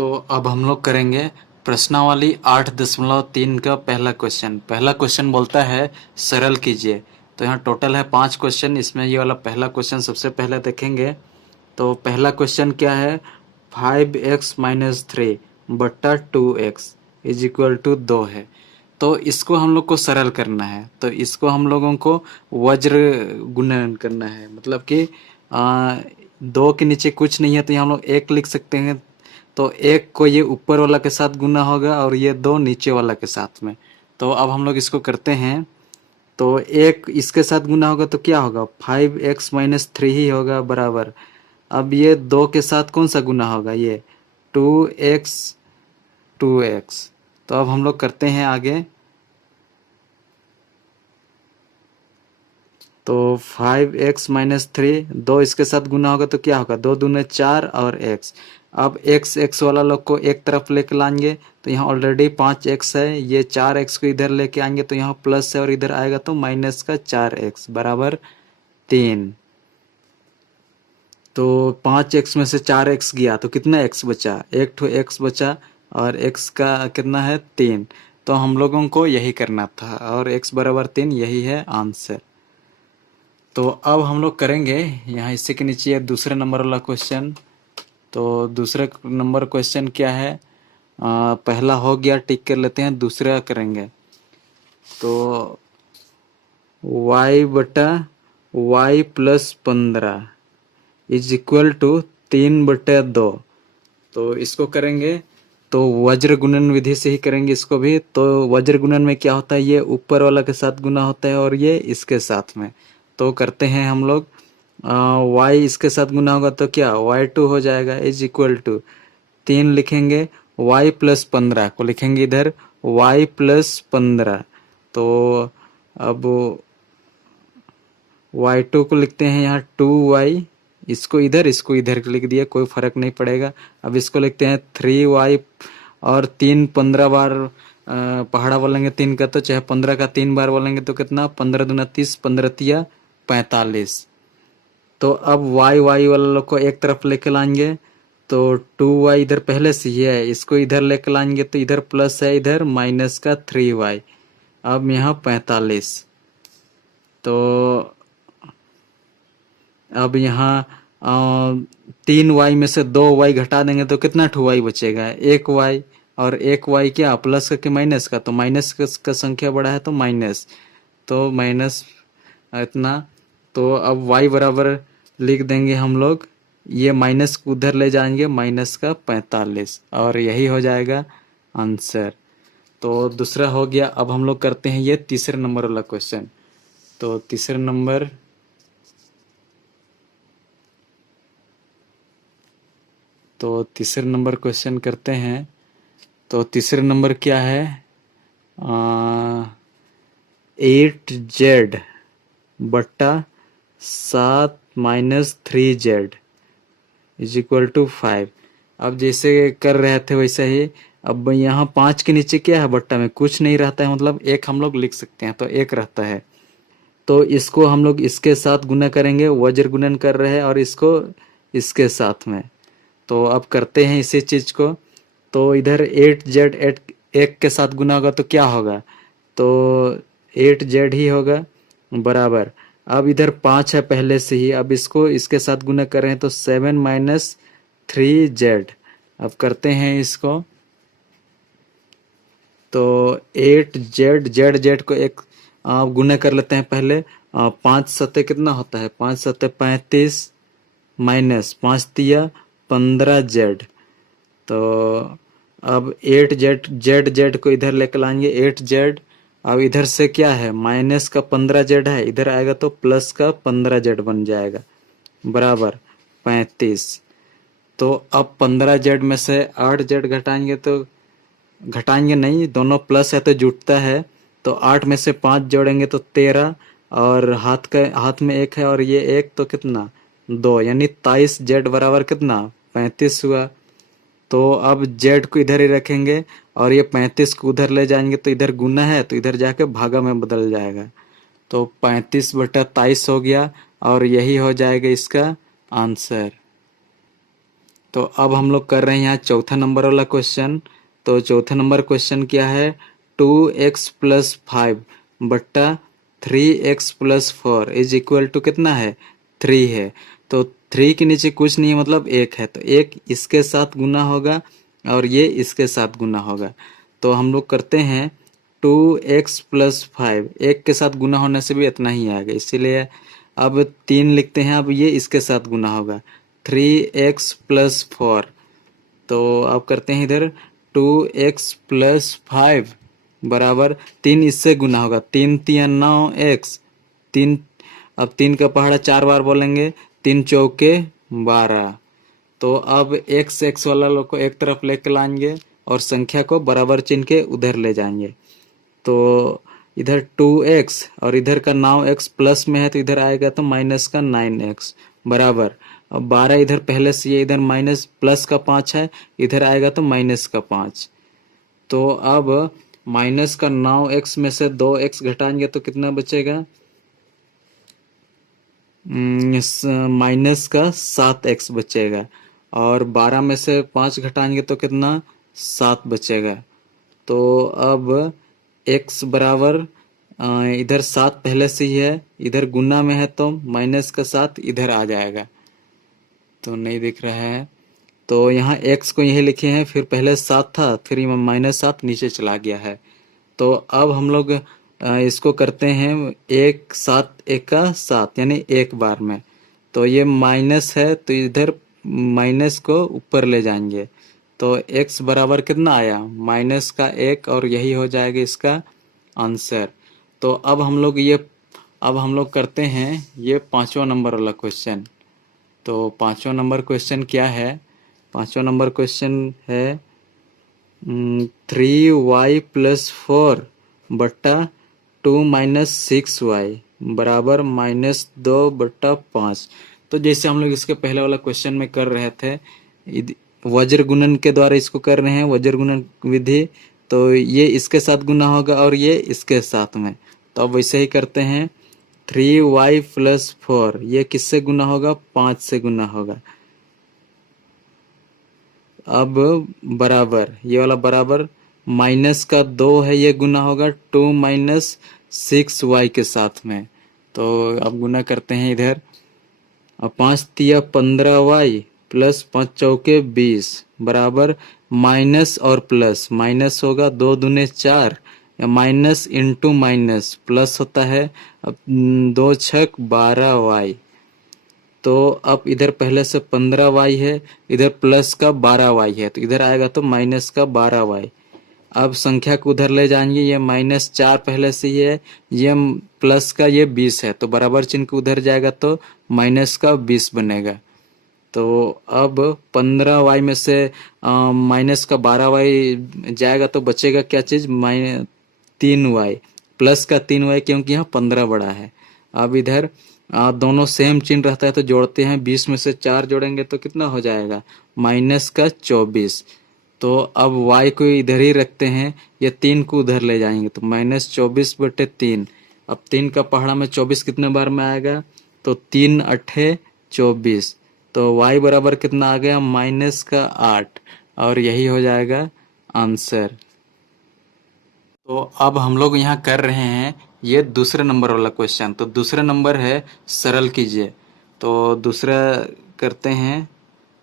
तो अब हम लोग करेंगे प्रश्नावली 8.3 का पहला क्वेश्चन। पहला क्वेश्चन बोलता है सरल कीजिए। तो यहाँ टोटल है 5 क्वेश्चन, इसमें ये वाला पहला क्वेश्चन सबसे पहले देखेंगे। तो पहला क्वेश्चन क्या है, 5x-3 बट्टा 2x इज इक्वल टू 2 है। तो इसको हम लोग को सरल करना है, तो इसको हम लोगों को वज्र गुणन करना है। मतलब कि 2 के नीचे कुछ नहीं है तो यहाँ हम लोग 1 लिख सकते हैं। तो 1 को ये ऊपर वाला के साथ गुना होगा और ये 2 नीचे वाला के साथ में। तो अब हम लोग इसको करते हैं। तो 1 इसके साथ गुना होगा तो क्या होगा, 5x-3 ही होगा बराबर। अब ये 2 के साथ कौन सा गुना होगा, ये 2x 2x। तो अब हम लोग करते हैं आगे। तो 5x-3 2 इसके साथ गुना होगा तो क्या होगा, 2 दूने 4 और x। अब x वाला लोग को एक तरफ लेके लाएंगे तो यहाँ ऑलरेडी 5x है, ये 4x को इधर लेके आएंगे तो यहाँ प्लस है और इधर आएगा तो माइनस का 4x बराबर 3। तो 5x में से 4x गया तो कितना x बचा, एक ठो x बचा और x का कितना है 3। तो हम लोगों को यही करना था और x बराबर 3 यही है आंसर। तो अब हम लोग करेंगे यहाँ इसी के नीचे दूसरे नंबर वाला क्वेश्चन। तो दूसरे नंबर क्वेश्चन क्या है, पहला हो गया, टिक कर लेते हैं, दूसरा करेंगे। तो y बटा y plus 15 is equal to 3/2। तो इसको करेंगे तो वज्र गुणन विधि से ही करेंगे इसको भी। तो वज्र गुणन में क्या होता है, ये ऊपर वाला के साथ गुना होता है और ये इसके साथ में। तो करते हैं हम लोग, y इसके साथ गुना होगा तो क्या y2 हो जाएगा इज इक्वल टू 3 लिखेंगे, y प्लस 15 को लिखेंगे इधर y प्लस 15। तो अब y2 को लिखते हैं यहाँ 2y, इसको इधर लिख दिया, कोई फर्क नहीं पड़ेगा। अब इसको लिखते हैं 3y और 3 15 बार पहाड़ा बोलेंगे 3 का, तो चाहे 15 का 3 बार बोलेंगे तो कितना, 15 दूना 30, 15 तिया 45। तो अब y वाला लोग को एक तरफ लेके लाएंगे तो 2y इधर पहले से ही है, इसको इधर लेके लाएंगे तो इधर प्लस है, इधर माइनस का 3y। अब यहाँ 45। तो अब यहाँ 3y में से 2y घटा देंगे तो कितना 2y बचेगा, 1y। और 1y क्या प्लस का कि माइनस का, तो माइनस का संख्या बड़ा है तो माइनस, तो माइनस इतना। तो अब y बराबर लिख देंगे हम लोग, ये माइनस उधर ले जाएंगे, माइनस का 45 और यही हो जाएगा आंसर। तो दूसरा हो गया। अब हम लोग करते हैं ये तीसरे नंबर वाला क्वेश्चन। तो तीसरे नंबर क्वेश्चन करते हैं। तो तीसरे नंबर क्या है, 8z बट्टा 7 minus 3z is equal to 5। अब जैसे कर रहे थे वैसे ही। अब यहाँ 5 के नीचे क्या है, बट्टा में कुछ नहीं रहता है, मतलब 1 हम लोग लिख सकते हैं तो 1 रहता है। तो इसको हम लोग इसके साथ गुना करेंगे, वज्र गुणन कर रहे हैं, और इसको इसके साथ में। तो अब करते हैं इसी चीज को। तो इधर 8z 1 के साथ गुना होगा तो क्या होगा, तो 8z ही होगा बराबर। अब इधर 5 है पहले से ही, अब इसको इसके साथ गुना कर रहे हैं तो 7 माइनस 3z। अब करते हैं इसको। तो 8z को एक गुना कर लेते हैं पहले। 5 सत्ते कितना होता है, 5 सत्ते 35 माइनस 5 तिया 15z। तो अब 8z को इधर लेकर लाएंगे 8z। अब इधर से क्या है, माइनस का 15z है, इधर आएगा तो प्लस का 15z बन जाएगा बराबर 35। तो अब 15z में से 8z घटाएंगे तो घटाएंगे नहीं, दोनों प्लस है तो जुटता है। तो 8 में से 5 जोड़ेंगे तो 13, और हाथ में 1 है और ये 1 तो कितना 2, यानी 23z बराबर कितना 35 हुआ। तो अब z को इधर ही रखेंगे और ये 35 को उधर ले जाएंगे तो इधर गुना है तो इधर जाके भागा में बदल जाएगा। तो 35/23 हो गया और यही हो जाएगा इसका आंसर। तो अब हम लोग कर रहे हैं यहाँ चौथा नंबर वाला क्वेश्चन। तो चौथा नंबर क्वेश्चन क्या है, 2x+5 बट्टा 3x+4 इज इक्वल टू कितना है, 3 है। तो 3 के नीचे कुछ नहीं है, मतलब 1 है, तो 1 इसके साथ गुना होगा और ये इसके साथ गुना होगा। तो हम लोग करते हैं 2x+5, 1 के साथ गुना होने से भी इतना ही आएगा, इसीलिए अब 3 लिखते हैं। अब ये इसके साथ गुना होगा, 3x+4। तो अब करते हैं इधर 2x+5 बराबर 3 इससे गुना होगा, 3 तिया 9x, 3, अब 3 का पहाड़ा 4 बार बोलेंगे, 3 चौके 12। तो अब x वाला लोग को एक तरफ लेके लाएंगे और संख्या को बराबर चिन्ह के उधर ले जाएंगे। तो इधर 2x और इधर का 9x प्लस में है, तो इधर आएगा तो माइनस का 9x बराबर। अब 12 इधर पहले से, ये इधर माइनस प्लस का 5 है, इधर आएगा तो माइनस का 5। तो अब माइनस का 9x में से 2x घटाएंगे तो कितना बचेगा, माइनस का 7x बचेगा। और 12 में से 5 घटाएंगे तो कितना, 7 बचेगा। तो अब x बराबर इधर 7 पहले से ही है, इधर गुना में है तो माइनस का 7 इधर आ जाएगा, तो नहीं दिख रहा है। तो यहाँ x को यही लिखे हैं, फिर पहले 7 था, फिर -7 नीचे चला गया है। तो अब हम लोग इसको करते हैं 1 7 1 का 7 यानी एक बार में। तो ये माइनस है, तो इधर माइनस को ऊपर ले जाएंगे। तो x बराबर कितना आया, माइनस का 1, और यही हो जाएगा इसका आंसर। तो अब हम लोग करते हैं ये 5वां नंबर वाला क्वेश्चन। तो 5वां नंबर क्वेश्चन क्या है, 5वां नंबर क्वेश्चन है 3y+4 बट्टा 2-6y बराबर -2/5। तो जैसे हम लोग इसके पहले वाला क्वेश्चन में कर रहे थे, वज्र गुणन के द्वारा इसको कर रहे हैं, वज्र गुणन विधि। तो ये इसके साथ गुना होगा और ये इसके साथ में। तो अब वैसे ही करते हैं, 3y+4 ये किससे गुना होगा, 5 से गुना होगा। अब बराबर, ये वाला बराबर माइनस का 2 है, ये गुना होगा 2-6y के साथ में। तो अब गुना करते हैं इधर, अब 5 तिया 15y प्लस 5 चौके 20 बराबर माइनस और प्लस, माइनस होगा 2 दूने 4, या माइनस इंटू माइनस प्लस होता है। अब 2 छक 12y। तो अब इधर पहले से 15y है, इधर प्लस का 12y है, तो इधर आएगा तो माइनस का 12y। अब संख्या को उधर ले जाएंगे, ये -4 पहले से ही है, ये प्लस का ये 20 है, तो बराबर चिन्ह को उधर जाएगा तो माइनस का 20 बनेगा। तो अब 15y में से माइनस का 12y जाएगा तो बचेगा क्या चीज, 3y, प्लस का 3y, क्योंकि यहाँ 15 बड़ा है। अब इधर दोनों सेम चिन्ह रहता है तो जोड़ते हैं, 20 में से 4 जोड़ेंगे तो कितना हो जाएगा, माइनस का 24। तो अब y को इधर ही रखते हैं, ये 3 को उधर ले जाएंगे तो -24/3। अब 3 का पहाड़ा में 24 कितने बार में आएगा, तो 3 अट्ठे 24। तो y बराबर कितना आ गया, माइनस का 8, और यही हो जाएगा आंसर। तो अब हम लोग यहाँ कर रहे हैं ये दूसरे नंबर वाला क्वेश्चन। तो दूसरा नंबर है, सरल कीजिए। तो दूसरा करते हैं,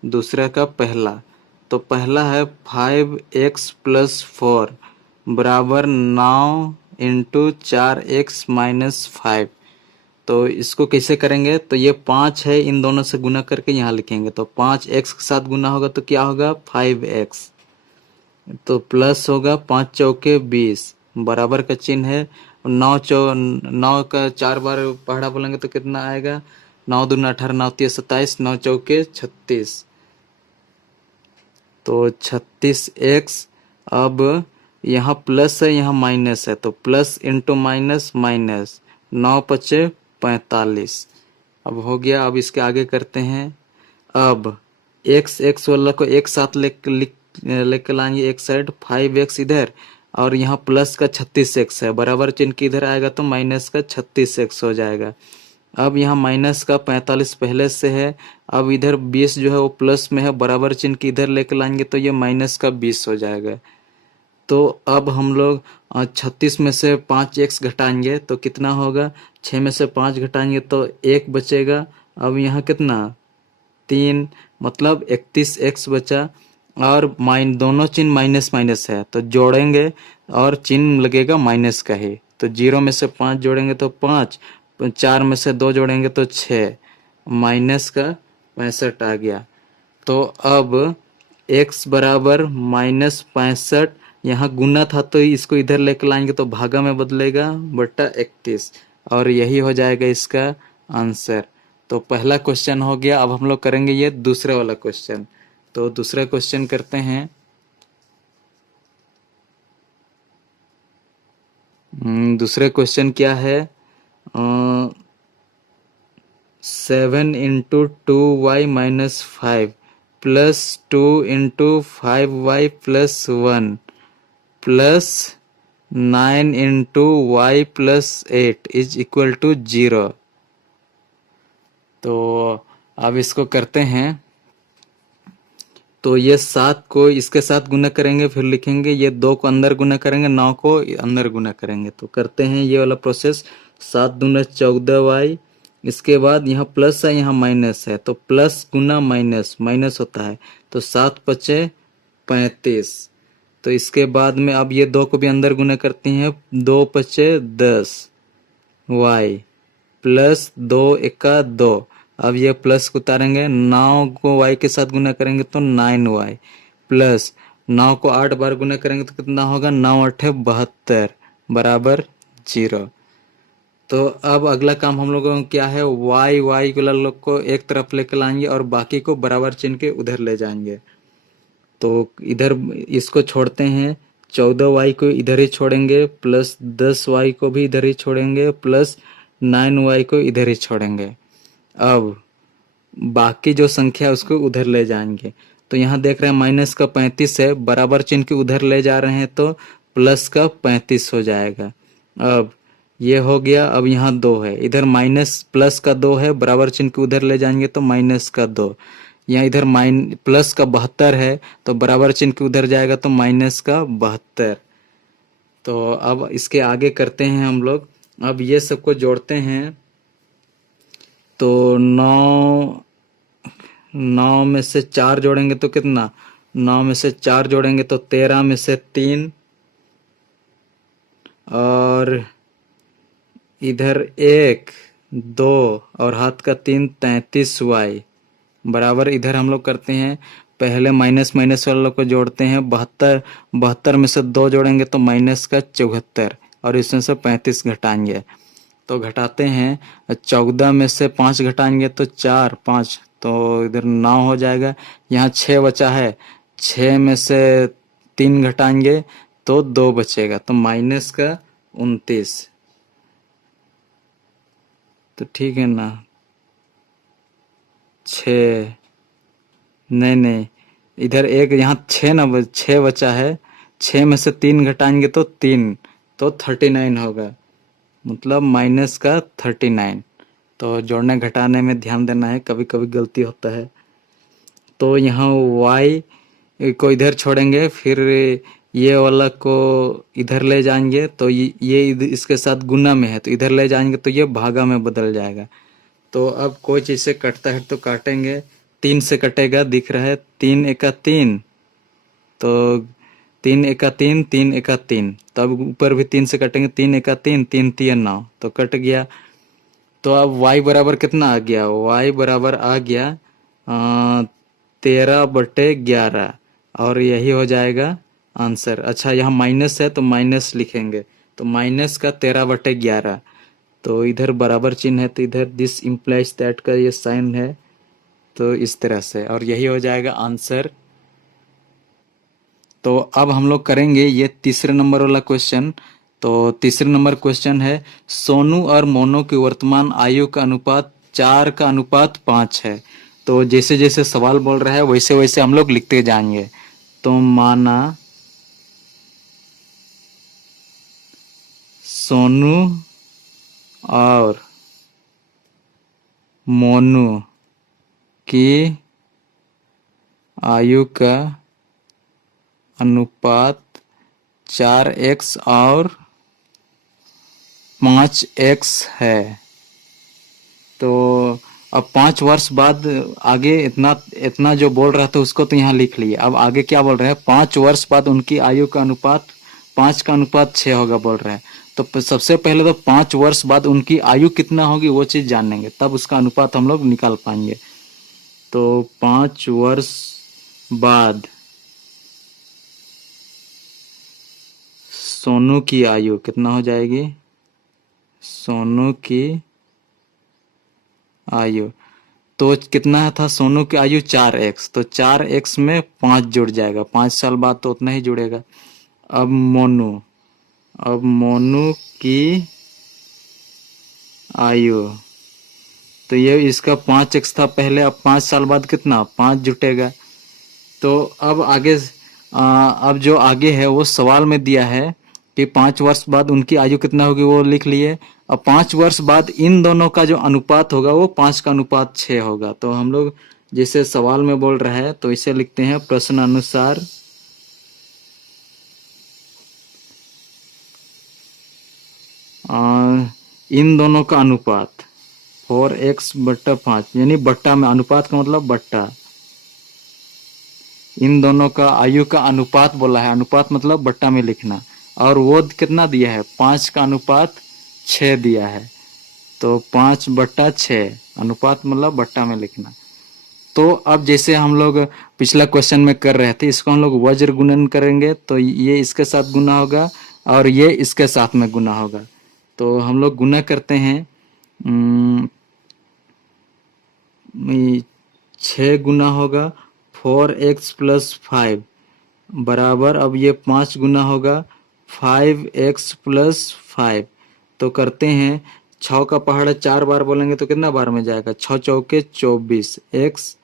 दूसरा का पहला। तो पहला है 5x+4 बराबर 9 इंटू 4x-5। तो इसको कैसे करेंगे, तो ये 5 है, इन दोनों से गुना करके यहाँ लिखेंगे। तो 5x के साथ गुना होगा तो क्या होगा, 5x। तो प्लस होगा 5 चौके 20 बराबर का चिन्ह है। 9 का 4 बार पहाड़ा बोलेंगे तो कितना आएगा, 9 दूना 18, 9 तिया 27, 9 चौके 36। तो 36x। अब यहाँ प्लस है, यहाँ माइनस है, तो प्लस इंटू माइनस माइनस, 9 पचे 45। अब हो गया। अब इसके आगे करते हैं। अब x वाला को एक साथ लेके लाएंगे एक साइड, 5x इधर, और यहाँ प्लस का 36x है, बराबर चिन्ह के इधर आएगा तो माइनस का 36x हो जाएगा। अब यहाँ माइनस का 45 पहले से है। अब इधर 20 जो है वो प्लस में है, बराबर चिन्ह की इधर लेकर लाएंगे तो ये माइनस का 20 हो जाएगा। तो अब हम लोग 36 में से 5 एक्स घटाएंगे तो कितना होगा, 6 में से 5 घटाएंगे तो 1 बचेगा। अब यहाँ कितना, 3, मतलब 31 एक्स बचा। और दोनों चिन्ह माइनस माइनस है तो जोड़ेंगे और चिन्ह लगेगा माइनस का ही। तो 0 में से 5 जोड़ेंगे तो 5, 4 में से 2 जोड़ेंगे तो 6, माइनस का 65 आ गया। तो अब x बराबर -65, यहाँ गुना था तो इसको इधर लेकर लाएंगे तो भागा में बदलेगा, बट्टा 31, और यही हो जाएगा इसका आंसर। तो पहला क्वेश्चन हो गया। अब हम लोग करेंगे ये दूसरे वाला क्वेश्चन। तो दूसरा क्वेश्चन करते हैं। दूसरे क्वेश्चन क्या है, 7 × 2y - 5 plus 2 × 5y + 1 plus 9 × y + 8 is equal to 0। तो अब इसको करते हैं। तो ये 7 को इसके साथ गुना करेंगे, फिर लिखेंगे, ये 2 को अंदर गुना करेंगे, 9 को अंदर गुना करेंगे। तो करते हैं ये वाला प्रोसेस। 7 दूना 14y, इसके बाद यहाँ प्लस है यहाँ माइनस है तो प्लस गुना माइनस माइनस होता है। तो 7 पचे 35। तो इसके बाद में अब ये 2 को भी अंदर गुना करती हैं, 2 पचे 10 y प्लस 2 एका 2। अब ये प्लस को उतारेंगे, 9 को y के साथ गुना करेंगे तो 9y प्लस 9 को 8 बार गुना करेंगे तो कितना होगा, 9 × 8 = 72 बराबर 0। तो अब अगला काम हम लोगों को क्या है, y को लोग को एक तरफ लेकर लाएंगे और बाकी को बराबर चिन्ह के उधर ले जाएंगे। तो इधर इसको छोड़ते हैं, 14y को इधर ही छोड़ेंगे, प्लस 10y को भी इधर ही छोड़ेंगे, प्लस 9y को इधर ही छोड़ेंगे। अब बाकी जो संख्या उसको उधर ले जाएंगे। तो यहाँ देख रहे हैं माइनस का 35 है, बराबर चिन्ह के उधर ले जा रहे हैं तो प्लस का 35 हो जाएगा। अब ये हो गया। अब यहाँ 2 है, इधर माइनस प्लस का 2 है, बराबर चिन्ह के उधर ले जाएंगे तो माइनस का 2। यहाँ इधर प्लस का 72 है तो बराबर चिन्ह के उधर जाएगा तो माइनस का 72। तो अब इसके आगे करते हैं हम लोग। अब ये सबको जोड़ते हैं तो 9 में से 4 जोड़ेंगे तो कितना, 9 में से 4 जोड़ेंगे तो 13 में से 3, और इधर 1 2 और हाथ का 3, 33y बराबर। इधर हम लोग करते हैं, पहले माइनस माइनस वालों को जोड़ते हैं, 72 में से 2 जोड़ेंगे तो माइनस का 74, और इसमें से 35 घटाएंगे। तो घटाते हैं, 14 में से 5 घटाएंगे तो 4 5, तो इधर 9 हो जाएगा। यहाँ 6 बचा है, 6 में से 3 घटाएंगे तो 2 बचेगा, तो माइनस का 29। तो ठीक है ना, 6 नहीं नहीं, इधर एक यहाँ 6 ना 6 बचा है, 6 में से 3 घटाएंगे तो 3, तो 39 होगा, मतलब माइनस का 39। तो जोड़ने घटाने में ध्यान देना है, कभी कभी गलती होता है। तो यहाँ y को इधर छोड़ेंगे, फिर ये वाला को इधर ले जाएंगे तो ये इसके साथ गुना में है तो इधर ले जाएंगे तो ये भागा में बदल जाएगा। तो अब कोई चीज से कटता है तो काटेंगे, 3 से कटेगा, दिख रहा है, 3 एका 3, तो 3 एका 3, 3 एका 3, तो अब ऊपर भी 3 से कटेंगे, 3 एका 3, 3 3 9, तो कट गया। तो अब y बराबर कितना आ गया, y बराबर आ गया 13/11, और यही हो जाएगा आंसर। अच्छा, यहाँ माइनस है तो माइनस लिखेंगे, तो माइनस का 13/11, तो इधर बराबर चिन्ह है तो इधर दिस इम्प्लाइज दैट का ये साइन है, तो इस तरह से, और यही हो जाएगा आंसर। तो अब हम लोग करेंगे ये तीसरे नंबर वाला क्वेश्चन। तो तीसरे नंबर क्वेश्चन है, सोनू और मोनू की वर्तमान आयु का अनुपात 4:5 है। तो जैसे जैसे सवाल बोल रहा है वैसे वैसे हम लोग लिखते जाएंगे। तो माना सोनू और मोनू की आयु का अनुपात 4x और 5x है। तो अब 5 वर्ष बाद आगे इतना इतना जो बोल रहा था उसको तो यहाँ लिख लिए। अब आगे क्या बोल रहे हैं, 5 वर्ष बाद उनकी आयु का अनुपात 5 का अनुपात 6 होगा बोल रहे हैं। तो सबसे पहले तो 5 वर्ष बाद उनकी आयु कितना होगी वो चीज जानेंगे, तब उसका अनुपात हम लोग निकाल पाएंगे। तो 5 वर्ष बाद सोनू की आयु कितना हो जाएगी, सोनू की आयु तो कितना था, सोनू की आयु 4x, तो 4x में 5 जुड़ जाएगा, 5 साल बाद तो उतना ही जुड़ेगा। अब मोनू की आयु, तो ये इसका 5x था पहले, अब 5 साल बाद कितना 5 जुटेगा। तो अब आगे अब जो आगे है वो सवाल में दिया है कि 5 वर्ष बाद उनकी आयु कितना होगी, वो लिख लिए। अब 5 वर्ष बाद इन दोनों का जो अनुपात होगा वो 5 का अनुपात 6 होगा। तो हम लोग जैसे सवाल में बोल रहा है तो इसे लिखते हैं प्रश्न अनुसार इन दोनों का अनुपात 4x/5, यानी बट्टा में, अनुपात का मतलब बट्टा, इन दोनों का आयु का अनुपात बोला है, अनुपात मतलब बट्टा में लिखना, और वो कितना दिया है 5 का अनुपात 6 दिया है। तो 5/6 अनुपात मतलब बट्टा में लिखना। तो अब जैसे हम लोग पिछला क्वेश्चन में कर रहे थे, इसको हम लोग वज्र गुणन करेंगे, तो ये इसके साथ गुना होगा और ये इसके साथ में गुना होगा। तो हम लोग गुना करते हैं, 6 गुना होगा 4x+5 बराबर, अब ये 5 गुना होगा 5x+5। तो करते हैं, 6 का पहाड़ा 4 बार बोलेंगे तो कितना बार में जाएगा, 6 चौके 24, x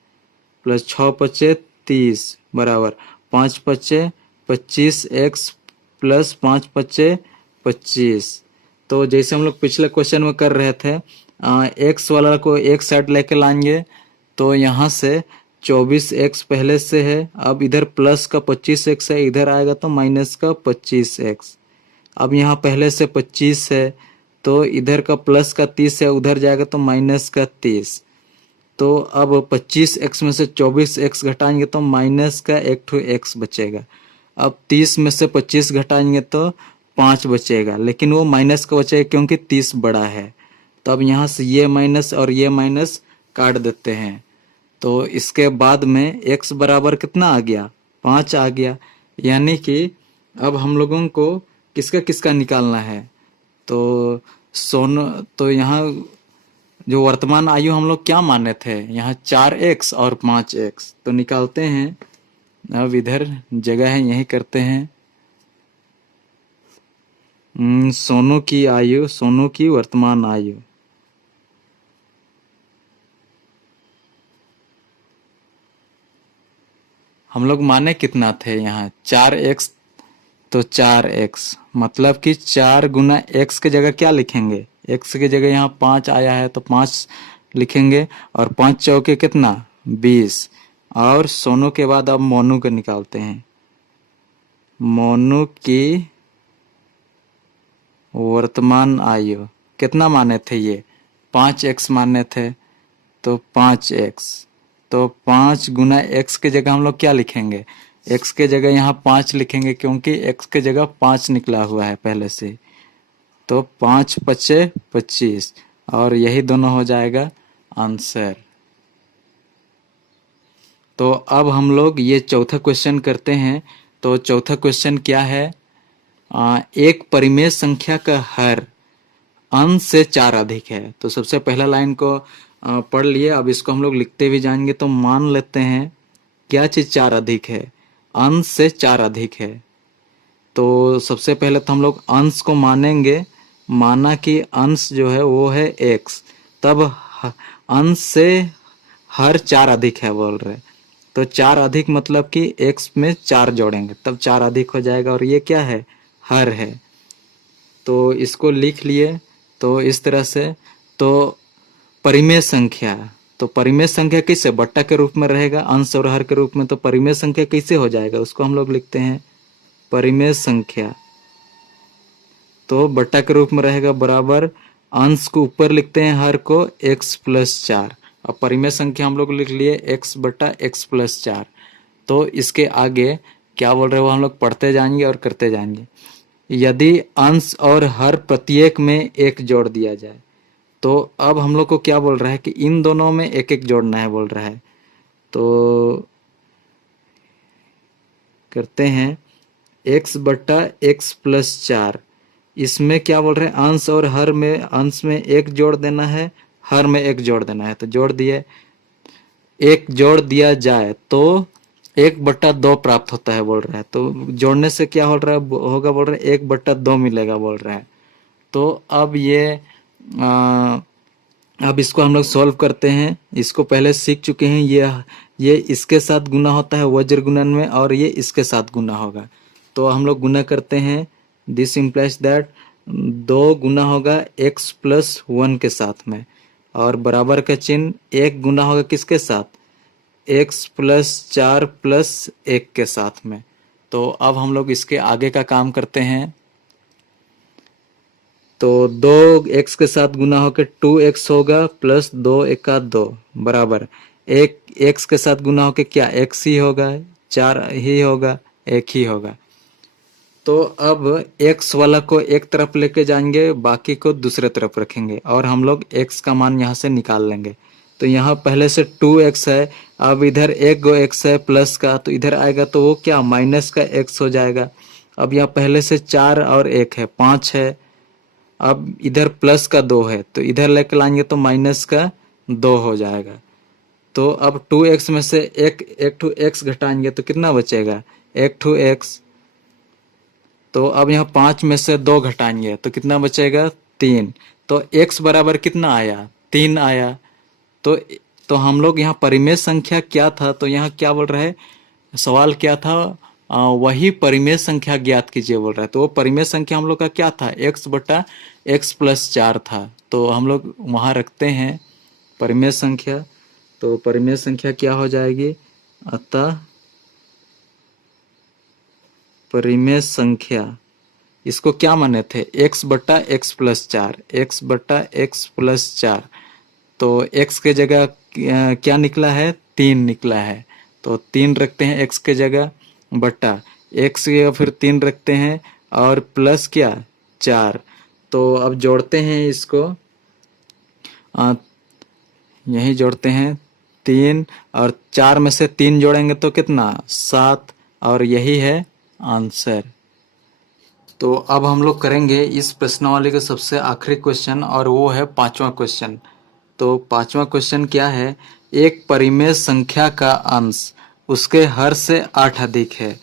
+ 6 पचे 30 बराबर 5 पचे 25, x + 5 पचे 25। तो जैसे हम लोग पिछले क्वेश्चन में कर रहे थे, x वाला को एक साइड लेके लाएंगे, तो यहाँ से 24x पहले से है, अब इधर प्लस का 25x है, इधर आएगा तो माइनस का 25x। अब यहाँ पहले से 25 है, तो इधर का प्लस का 30 है, उधर जाएगा तो माइनस का 30। तो अब 25x में से 24x घटाएंगे तो माइनस का 1x बचेगा। अब 30 में से 25 घटाएंगे तो 5 बचेगा, लेकिन वो माइनस का बचेगा क्योंकि 30 बड़ा है। तो अब यहाँ से ये माइनस और ये माइनस काट देते हैं। तो इसके बाद में x बराबर कितना आ गया, 5 आ गया। यानी कि अब हम लोगों को किसका किसका निकालना है, तो तो यहाँ जो वर्तमान आयु हम लोग क्या माने थे, यहाँ 4x और 5x, तो निकालते हैं। अब इधर जगह है, यही करते हैं। सोनू की आयु, सोनू की वर्तमान आयु, हम लोग माने कितना थे यहाँ 4x, तो 4x मतलब कि 4 गुना x के जगह क्या लिखेंगे, x की जगह यहाँ 5 आया है तो 5 लिखेंगे, और 5 चौके कितना 20। और सोनू के बाद अब मोनू को निकालते हैं। मोनू की वर्तमान आयु कितना माने थे, ये 5x माने थे, तो 5x, तो 5 गुना x के जगह हम लोग क्या लिखेंगे, x के जगह यहाँ 5 लिखेंगे क्योंकि x के जगह 5 निकला हुआ है पहले से। तो 5 पचे 25, और यही दोनों हो जाएगा आंसर। तो अब हम लोग ये चौथा क्वेश्चन करते हैं। तो चौथा क्वेश्चन क्या है, एक परिमेय संख्या का हर अंश से 4 अधिक है। तो सबसे पहला लाइन को पढ़ लिए, अब इसको हम लोग लिखते भी जाएंगे। तो मान लेते हैं क्या चीज 4 अधिक है, अंश से 4 अधिक है। तो सबसे पहले तो हम लोग अंश को मानेंगे, माना कि अंश जो है वो है x, तब अंश से हर 4 अधिक है बोल रहे। तो 4 अधिक मतलब कि x में 4 जोड़ेंगे तब 4 अधिक हो जाएगा, और ये क्या है, हर है। तो इसको लिख लिए। तो इस तरह से तो परिमेय संख्या, तो परिमेय संख्या कैसे बट्टा के रूप में रहेगा, अंश और हर के रूप में, तो परिमेय संख्या कैसे हो जाएगा, उसको हम लोग लिखते हैं परिमेय संख्या। तो बट्टा के रूप में रहेगा बराबर, अंश को ऊपर लिखते हैं, हर को x+4। अब परिमेय संख्या हम लोग लिख लिए x/x+4। तो इसके आगे क्या बोल रहे हो हम लोग पढ़ते जाएंगे और करते जाएंगे। यदि अंश और हर प्रत्येक में एक जोड़ दिया जाए, तो अब हम लोग को क्या बोल रहा है कि इन दोनों में एक एक जोड़ना है बोल रहा है। तो करते हैं x/x+4। इसमें क्या बोल रहे हैं, अंश और हर में, अंश में एक जोड़ देना है, हर में एक जोड़ देना है। तो जोड़ दिए, एक जोड़ दिया जाए तो 1/2 प्राप्त होता है बोल रहा है। तो जोड़ने से क्या हो रहा है होगा बोल रहा है 1/2 मिलेगा बोल रहा है। तो अब ये अब इसको हम लोग सॉल्व करते हैं। इसको पहले सीख चुके हैं। ये इसके साथ गुना होता है वज्र गुणन में, और ये इसके साथ गुना होगा। तो हम लोग गुना करते हैं। दिस इम्प्लाइज दैट 2 गुना होगा x+1 के साथ में, और बराबर का चिन्ह, एक गुना होगा किसके साथ, x+4+1 के साथ में। तो अब हम लोग इसके आगे का काम करते हैं। तो 2x के साथ गुना होकर 2x होगा, प्लस 2×1=2 बराबर, एक x के साथ गुना होकर क्या x ही होगा, 4 ही होगा, 1 ही होगा। तो अब x वाला को एक तरफ लेके जाएंगे, बाकी को दूसरे तरफ रखेंगे, और हम लोग x का मान यहाँ से निकाल लेंगे। तो यहाँ पहले से 2x है, अब इधर एक गो x है प्लस का, तो इधर आएगा तो वो क्या माइनस का x हो जाएगा। अब यहाँ पहले से 4 और 1 है, 5 है, अब इधर प्लस का 2 है, तो इधर लेकर लाएंगे तो माइनस का 2 हो जाएगा। तो अब 2x में से एक टू x घटाएंगे तो कितना बचेगा, 1x। तो अब यहाँ 5 में से 2 घटाएंगे तो कितना बचेगा, 3। तो x बराबर कितना आया, 3 आया। तो हम लोग यहाँ परिमेय संख्या क्या था, तो यहाँ क्या बोल रहा है, सवाल क्या था, वही परिमेय संख्या ज्ञात कीजिए बोल रहा है। तो वो परिमेय संख्या हम लोग का क्या था, x/x+4 था। तो हम लोग वहाँ रखते हैं परिमेय संख्या। तो परिमेय संख्या क्या हो जाएगी, अतः परिमेय संख्या, इसको क्या माने थे, x/x+4, x/x+4। तो x के जगह क्या निकला है, 3 निकला है। तो 3 रखते हैं x के जगह, बट्टा x के फिर 3 रखते हैं, और प्लस क्या 4। तो अब जोड़ते हैं इसको, यही जोड़ते हैं 3 और 4 में से 3 जोड़ेंगे तो कितना 7, और यही है आंसर। तो अब हम लोग करेंगे इस प्रश्नावली का सबसे आखिरी क्वेश्चन, और वो है 5वां क्वेश्चन। तो 5वां क्वेश्चन क्या है, एक परिमेय संख्या का अंश उसके हर से 8 अधिक है।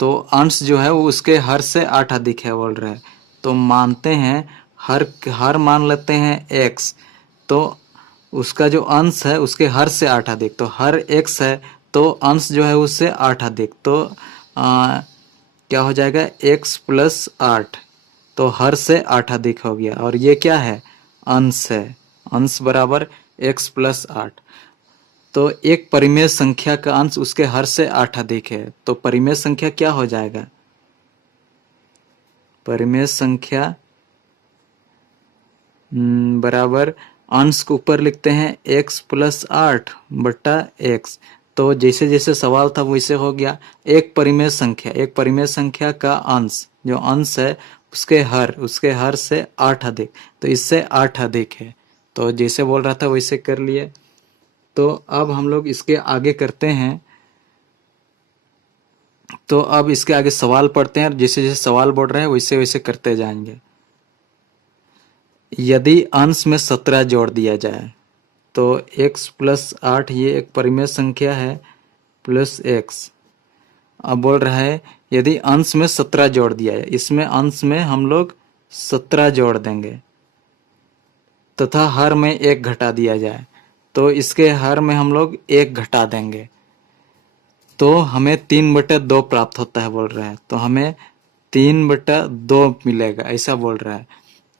तो अंश जो है वो उसके हर से 8 अधिक है बोल रहे हैं। तो मानते हैं हर मान लेते हैं x, तो उसका जो अंश है उसके हर से 8 अधिक, तो हर x है तो अंश जो है उससे 8 अधिक। तो क्या हो जाएगा, x+8। तो हर से 8 अधिक हो गया, और ये क्या है, अंश है, अंश बराबर x+8। तो एक परिमेय संख्या का अंश उसके हर से 8 अधिक है। तो परिमेय संख्या क्या हो जाएगा, परिमेय संख्या बराबर, अंश को ऊपर लिखते हैं x+8/x। तो जैसे जैसे सवाल था वैसे हो गया। एक परिमेय संख्या का अंश, जो अंश है उसके हर से 8 अधिक, तो इससे 8 अधिक है। तो जैसे बोल रहा था वैसे कर लिए। तो अब हम लोग इसके आगे करते हैं। तो अब इसके आगे सवाल पढ़ते हैं, जैसे जैसे सवाल बढ़ रहे हैं वैसे वैसे करते जाएंगे। यदि अंश में 17 जोड़ दिया जाए, तो x+8 ये एक परिमेय संख्या है, प्लस x। अब बोल रहा है यदि अंश में 17 जोड़ दिया जाए, इसमें अंश में हम लोग 17 जोड़ देंगे, तथा हर में 1 घटा दिया जाए, तो इसके हर में हम लोग 1 घटा देंगे, तो हमें 3/2 प्राप्त होता है बोल रहा है। तो हमें 3/2 मिलेगा, ऐसा बोल रहा है।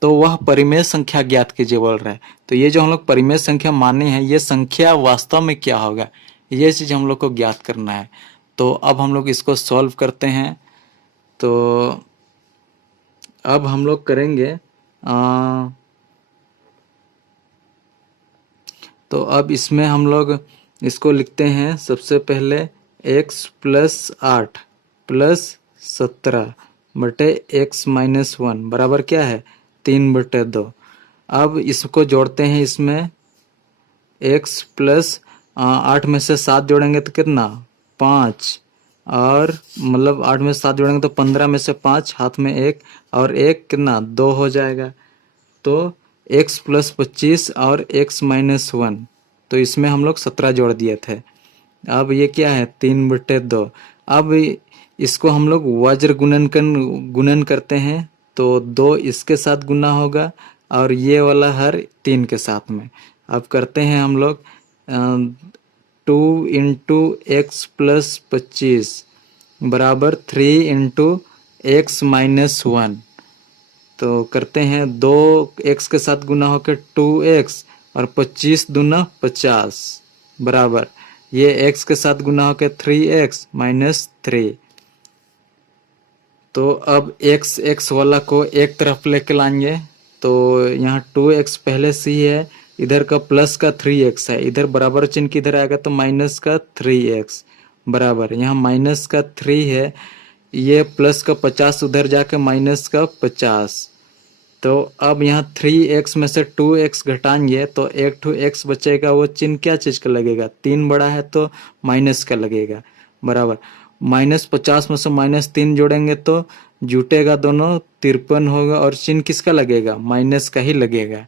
तो वह परिमेय संख्या ज्ञात कीजिए बोल रहा है। तो ये जो हम लोग परिमेय संख्या माने हैं, ये संख्या वास्तव में क्या होगा, ये चीज हम लोग को ज्ञात करना है। तो अब हम लोग इसको सॉल्व करते हैं। तो अब हम लोग करेंगे तो अब इसमें हम लोग इसको लिखते हैं सबसे पहले x प्लस 8 प्लस 17 बटे x माइनस 1 बराबर क्या है 3/2। अब इसको जोड़ते हैं, इसमें x प्लस 8 में से 7 जोड़ेंगे तो कितना 5, और मतलब 8 में से 7 जोड़ेंगे तो 15 में से 5 हाथ में 1 और 1 कितना 2 हो जाएगा। तो x प्लस 25 और x माइनस 1, तो इसमें हम लोग 17 जोड़ दिए थे। अब ये क्या है 3/2। अब इसको हम लोग वज्र गुणन करते हैं, तो 2 इसके साथ गुना होगा और ये वाला हर 3 के साथ में। अब करते हैं हम लोग 2 इंटू एक्स प्लस 25 बराबर 3 इंटू एक्स माइनस 1। तो करते हैं 2 एक्स के साथ गुना होकर 2x और 25 दूना 50 बराबर ये x के साथ गुना होकर 3x माइनस 3। तो अब x वाला को एक तरफ लेके लाएंगे, तो यहाँ 2x पहले से ही है, इधर का प्लस का 3x है, इधर बराबर चिन्ह किधर आएगा तो माइनस का 3x बराबर यहाँ माइनस का 3 है, ये प्लस का 50 उधर जाके माइनस का 50। तो अब यहाँ 3x में से 2x घटाएंगे तो एक 2x बचेगा, वो चिन्ह क्या चीज का लगेगा 3 बड़ा है तो माइनस का लगेगा बराबर -50 में से -3 जोड़ेंगे तो जुटेगा दोनों 53 होगा और चिन्ह किसका लगेगा माइनस का ही लगेगा।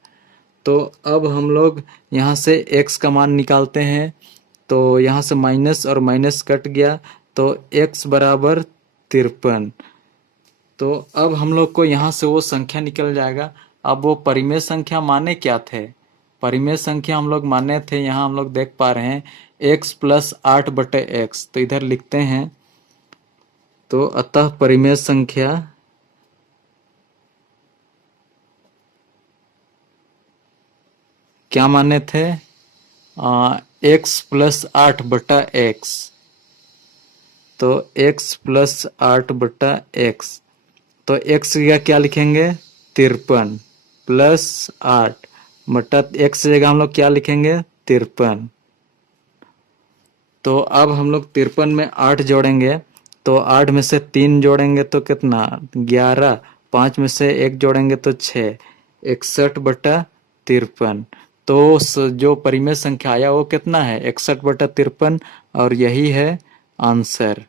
तो अब हम लोग यहाँ से x का मान निकालते हैं, तो यहाँ से माइनस और माइनस कट गया तो x बराबर 53। तो अब हम लोग को यहाँ से वो संख्या निकल जाएगा। अब वो परिमेय संख्या माने क्या थे, परिमेय संख्या हम लोग माने थे, यहाँ हम लोग देख पा रहे हैं x प्लस 8 बटे x, तो इधर लिखते हैं। तो अतः परिमेय संख्या क्या माने थे x प्लस 8 बटा x, तो x प्लस 8 बटा x, तो x की क्या लिखेंगे 53 प्लस 8 बटा x जगह हम लोग क्या लिखेंगे 53। तो अब हम लोग 53 में 8 जोड़ेंगे, तो 8 में से 3 जोड़ेंगे तो कितना 11, 5 में से 1 जोड़ेंगे तो 6, 61 बटा 53। तो जो परिमेय संख्या आया वो कितना है 61 बटा 53 और यही है आंसर।